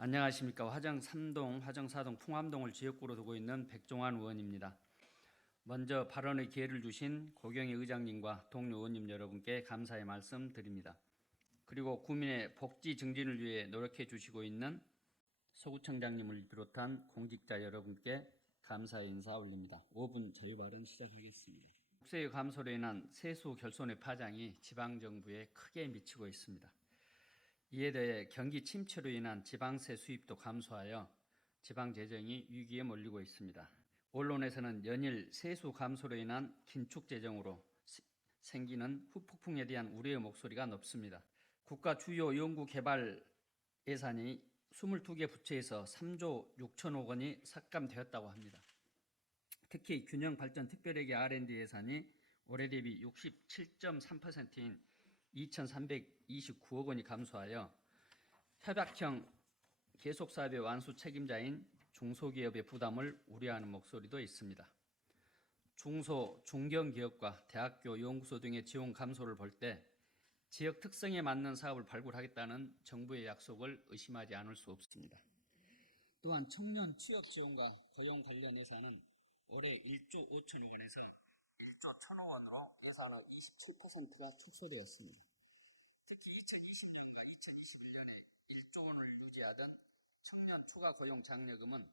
안녕하십니까. 화정 3동, 화정 4동, 풍암동을 지역구로 두고 있는 백종환 의원입니다. 먼저 발언의 기회를 주신 고경희 의장님과 동료 의원님 여러분께 감사의 말씀 드립니다. 그리고 구민의 복지 증진을 위해 노력해 주시고 있는 서구청장님을 비롯한 공직자 여러분께 감사의 인사 올립니다. 5분 저희 발언 시작하겠습니다. 국세의 감소로 인한 세수 결손의 파장이 지방정부에 크게 미치고 있습니다. 이에 대해 경기 침체로 인한 지방세 수입도 감소하여 지방재정이 위기에 몰리고 있습니다. 언론에서는 연일 세수 감소로 인한 긴축 재정으로 생기는 후폭풍에 대한 우려의 목소리가 높습니다. 국가 주요 연구개발 예산이 22개 부처에서 3조 6천억 원이 삭감되었다고 합니다. 특히 균형발전 특별회계 R&D 예산이 올해 대비 67.3%인 2,329억 원이 감소하여 협약형 계속사업의 완수 책임자인 중소기업의 부담을 우려하는 목소리도 있습니다. 중소, 중견기업과 대학교, 연구소 등의 지원 감소를 볼 때 지역 특성에 맞는 사업을 발굴하겠다는 정부의 약속을 의심하지 않을 수 없습니다. 또한 청년 취업 지원과 고용 관련 예산은 올해 1조 5천억 원에서 1조 1천억 원으로 예산의 27%가 축소되었습니다. 특히 2020년과 2021년에 1조 원을 유지하던 청년 추가 고용 장려금은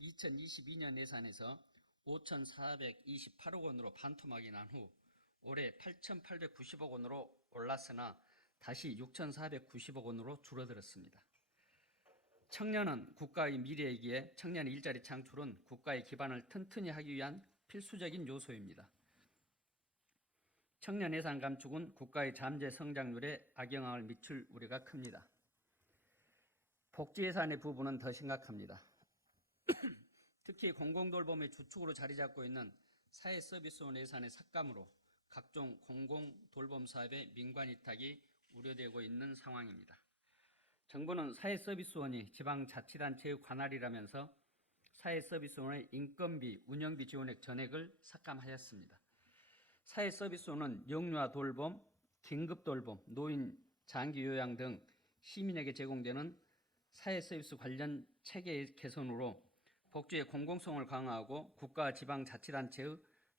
2022년 예산에서 5,428억 원으로 반토막이 난 후 올해 8,890억 원으로 올랐으나 다시 6,490억 원으로 줄어들었습니다. 청년은 국가의 미래이기에 청년의 일자리 창출은 국가의 기반을 튼튼히 하기 위한 필수적인 요소입니다. 청년 예산 감축은 국가의 잠재 성장률에 악영향을 미칠 우려가 큽니다. 복지 예산의 부분은 더 심각합니다. 특히 공공돌봄의 주축으로 자리 잡고 있는 사회서비스원 예산의 삭감으로 각종 공공돌봄 사업의 민관 위탁이 우려되고 있는 상황입니다. 정부는 사회서비스원이 지방자치단체의 관할이라면서 사회서비스원의 인건비, 운영비 지원액 전액을 삭감하였습니다. 사회서비스원은 영유아 돌봄, 긴급돌봄, 노인 장기요양 등 시민에게 제공되는 사회서비스 관련 체계 개선으로 복지의 공공성을 강화하고 국가와 지방자치단체의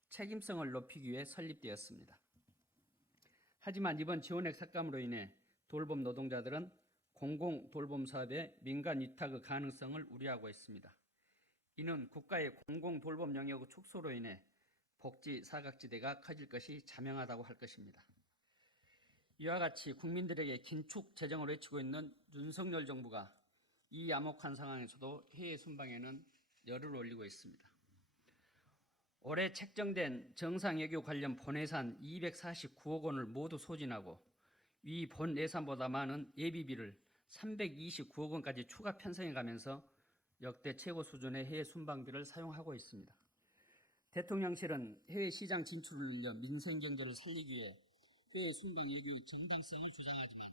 책임성을 높이기 위해 설립되었습니다. 하지만 이번 지원액 삭감으로 인해 돌봄 노동자들은 공공돌봄 사업의 민간 위탁의 가능성을 우려하고 있습니다. 이는 국가의 공공돌봄 영역의 축소로 인해 복지 사각지대가 커질 것이 자명하다고 할 것입니다. 이와 같이 국민들에게 긴축 재정을 외치고 있는 윤석열 정부가 이 암혹한 상황에서도 해외 순방에는 열을 올리고 있습니다. 올해 책정된 정상외교 관련 본예산 249억 원을 모두 소진하고 이 본 예산보다 많은 예비비를 329억 원까지 추가 편성해 가면서 역대 최고 수준의 해외 순방비를 사용하고 있습니다. 대통령실은 해외 시장 진출을 늘려 민생 경제를 살리기 위해 해외 순방 외교의 정당성을 주장하지만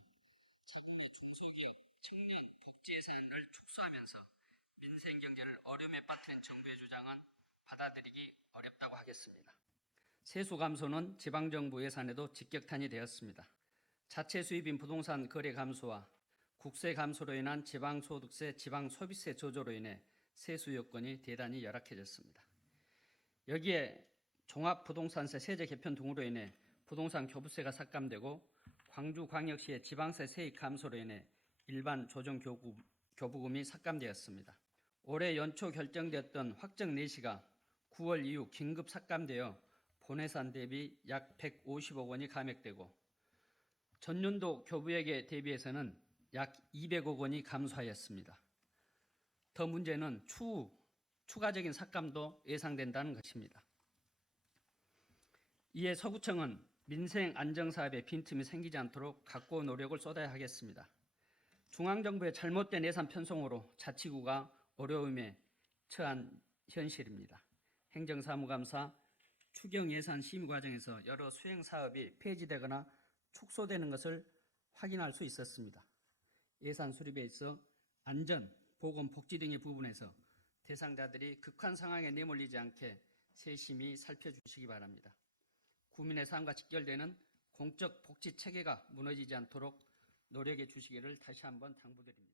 자국내 중소기업, 청년 복지 예산을 축소하면서 민생 경제를 어려움에 빠뜨린 정부의 주장은 받아들이기 어렵다고 하겠습니다. 세수 감소는 지방정부 예산에도 직격탄이 되었습니다. 자체 수입인 부동산 거래 감소와 국세 감소로 인한 지방소득세, 지방소비세 조조로 인해 세수 여건이 대단히 열악해졌습니다. 여기에 종합부동산세 세제 개편 등으로 인해 부동산 교부세가 삭감되고 광주광역시의 지방세 세입 감소로 인해 일반 조정교부금이 삭감되었습니다. 올해 연초 결정되었던 확정 내시가 9월 이후 긴급 삭감되어 본예산 대비 약 150억 원이 감액되고 전년도 교부액에 대비해서는 약 200억 원이 감소하였습니다. 더 문제는 추후 추가적인 삭감도 예상된다는 것입니다. 이에 서구청은 민생 안정사업에 빈틈이 생기지 않도록 각고 노력을 쏟아야 하겠습니다. 중앙정부의 잘못된 예산 편성으로 자치구가 어려움에 처한 현실입니다. 행정사무감사 추경예산 심의 과정에서 여러 수행사업이 폐지되거나 축소되는 것을 확인할 수 있었습니다. 예산 수립에 있어 안전, 보건, 복지 등의 부분에서 대상자들이 극한 상황에 내몰리지 않게 세심히 살펴주시기 바랍니다. 국민의 삶과 직결되는 공적 복지 체계가 무너지지 않도록 노력해 주시기를 다시 한번 당부드립니다.